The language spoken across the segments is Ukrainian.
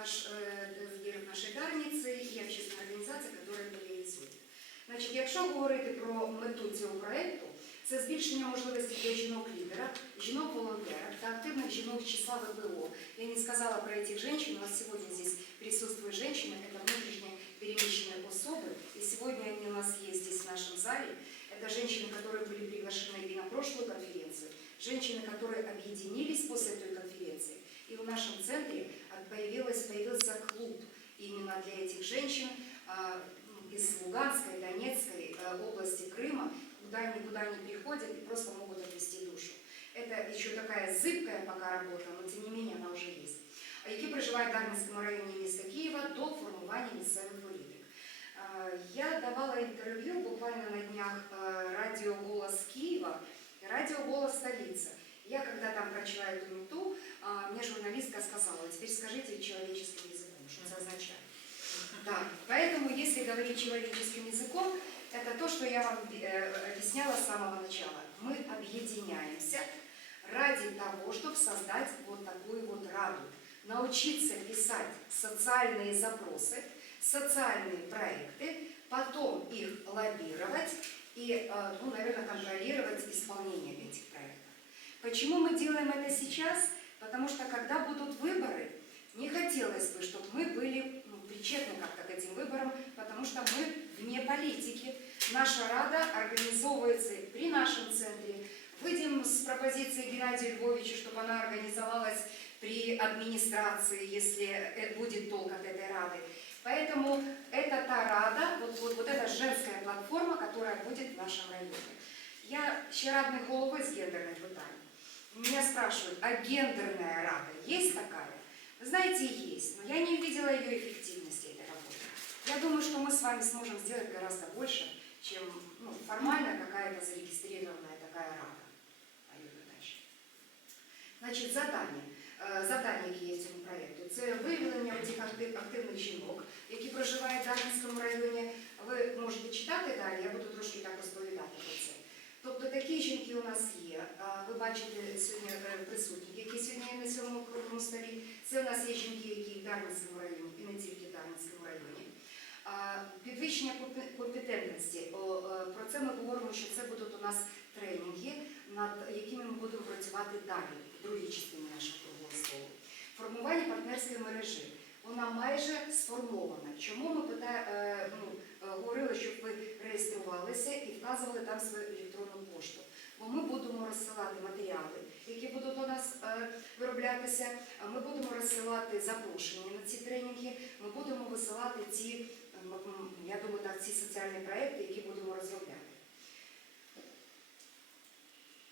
наш е, директор нашої дарниці і общественна організація, яка її реалізує. Значить, якщо говорити про мету цього проєкту, це збільшення можливостей для жінок-лідера, жінок-волонтерів та активних жінок з числа ВПО. Я не сказала про этих женщин, у нас сегодня здесь присутствуют женщины, это внутренне перемещенные особы, и сегодня они у нас есть здесь в нашем зале. Это женщины, которые были приглашены и на прошлую конференцию, женщины, которые объединились после той конференции. И в нашем центре появилась, появился клуб именно для этих женщин а, ну, из Луганской, Донецкой э, области Крыма, куда они, куда они приходят и просто могут отвести душу. Это еще такая зыбкая пока работа, но тем не менее она уже есть. А які проживають в Дарницькому районі міста Києва до формування місцевих політик. Е, Я давала інтерв'ю буквально на днях е, радіо «Голос Киева» и радио «Голос столица». Я, когда там прочла эту мету, а, мне журналистка сказала, теперь скажите человеческим языком, что это означает. Да, поэтому, если говорить человеческим языком, это то, что я вам э, объясняла с самого начала. Мы объединяемся ради того, чтобы создать вот такую вот раду. Научиться писать социальные запросы, социальные проекты, потом их лоббировать и, э, ну, наверное, контролировать исполнение этих проектов. Почему мы делаем это сейчас? Потому что когда будут выборы, не хотелось бы, чтобы мы были ну, причетны как-то к этим выборам, потому что мы вне политики. Наша Рада организовывается при нашем центре. Выйдем с пропозицией Геннадия Львовича, чтобы она организовалась при администрации, если э, будет толк от этой Рады. Поэтому это та Рада, вот, вот, вот эта женская платформа, которая будет в нашем районе. Я ще радник голови з гендерних питань. Меня спрашивают, а гендерная рада есть такая? Вы знаете, есть, но я не увидела ее эффективности этой работы. Я думаю, что мы с вами сможем сделать гораздо больше, чем ну, формально какая-то зарегистрированная такая рада. Поїду дальше. Значить, завдання. Е, Завдання, які є в цьому проєкту, це виявлення цих актив- активних жінок, які проживають в Дарницькому районі. Ви можете читати далі, я буду трошки так розповідати про це. Тобто такі жінки у нас є. Ви бачите сьогодні е, присутні, які сьогодні на цьому круглому столі. Це у нас є жінки, які в Дарницькому районі, і не тільки в Дарницькому районі. Підвищення компетентності. Е, Про це ми говоримо, що це будуть у нас тренінги, над якими ми будемо працювати далі, в другій частині нашого круглого столу. Формування партнерської мережі. Вона майже сформована. Чому ми пита- е, ну, говорили, щоб ви реєструвалися і вказували там електронну пошту? Бо ми будемо розсилати матеріали, які будуть у нас е, вироблятися. Ми будемо розсилати запрошення на ці тренінги. Ми будемо висилати ці, я думаю, так, ці соціальні проекти, які будемо розробляти.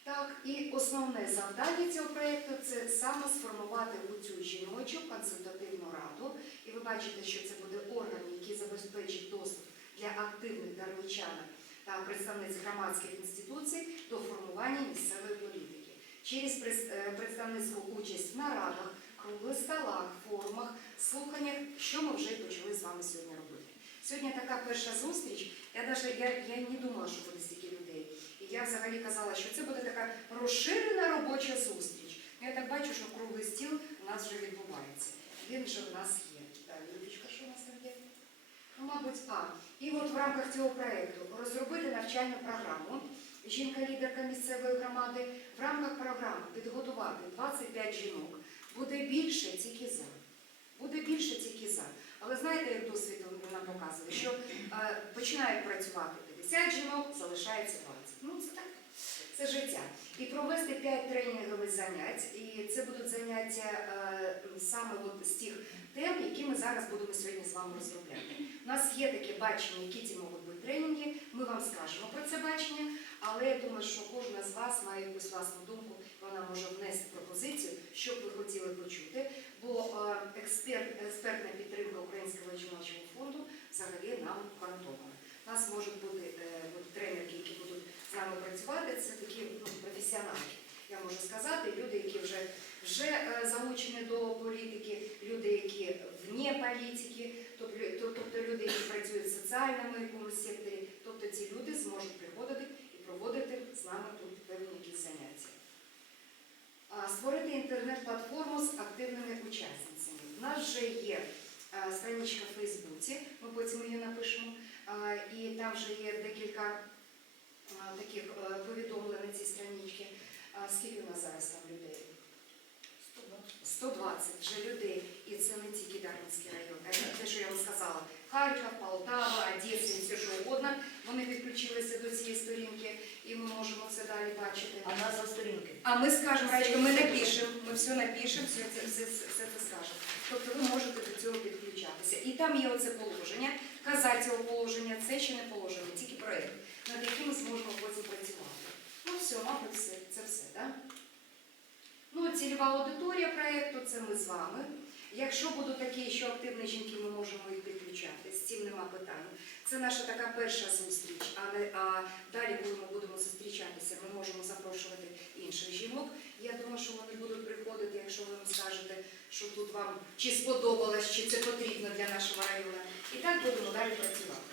Так, і основне завдання цього проєкту це саме сформувати цю жіночу консультативну раду. І ви бачите, що це буде орган, який забезпечить доступ для активних дарничанок та представниць громадських інституцій до формування місцевої політики. Через е, представницьку участь в нарадах, круглих столах, форумах, слуханнях, що ми вже почали з вами сьогодні робити. Сьогодні така перша зустріч. Я даже я, я не думала, що буде стільки людей. І я взагалі казала, що це буде така розширена робоча зустріч. Ну, Я так бачу, що круглий стіл у нас вже відбувається. Він вже в нас є. Так, Людочка, що у нас там є? Ну, мабуть, а. І от в рамках цього проєкту розробити навчальну програму. Жінка-лідерка місцевої громади в рамках програми підготувати 25 жінок. Буде більше тільки за. Буде більше тільки за. Але знаєте, як досвід нам показує, що е, починають працювати 50 жінок, залишається 20. Ну це так, це життя. І провести 5 занять. І це будуть заняття е, саме от з тих тем, які ми зараз будемо сьогодні з вами розробляти. У нас є таке бачення, які ці можуть бути тренінги. Ми вам скажемо про це бачення, але я думаю, що кожна з вас має якусь власну думку, вона може внести пропозицію, що б ви хотіли почути. Бо е, експерт, експертна підтримка Українського жіночого фонду взагалі нам гарантована. У нас можуть бути е, тренерки, які будуть з нами працювати, це такі ну, професіонали. Я можу сказати, люди, які вже, вже е, залучені до політики, люди, які вне політики, тобто, люди, які працюють в соціальному якомусь секторі, тобто ці люди зможуть приходити і проводити з нами тут певні якісь заняття. Створити інтернет-платформу з активними учасницями. В нас вже є е, страничка в Фейсбуці, ми потім її напишемо, е, і там вже є декілька е, таких е, повідомлень на цій страничці. А скільки у нас зараз там людей? 120 вже людей, і це не тільки Дарницький район. Це те, що я вам сказала. Харків, Полтава, Одеса все що угодно. Вони підключилися до цієї сторінки, і ми можемо це далі бачити. А назва сторінки? А ми скажемо, Раєчка, ми напишемо, ми все напишемо, все це, все, все, все це скажемо. Тобто ви можете до цього підключатися. І там є оце положення. Казати цього положення, це ще не положення, тільки проєкт, над яким ми зможемо потім працювати. Все, мабуть, все, це все, так? Ну, цільова аудиторія проєкту це ми з вами. Якщо будуть такі, що активні жінки, ми можемо їх підключати, з цим нема питань. Це наша така перша зустріч, але а далі, ми будемо зустрічатися, ми можемо запрошувати інших жінок. Я думаю, що вони будуть приходити, якщо ви нам скажете, що тут вам чи сподобалось, чи це потрібно для нашого району. І так будемо далі працювати.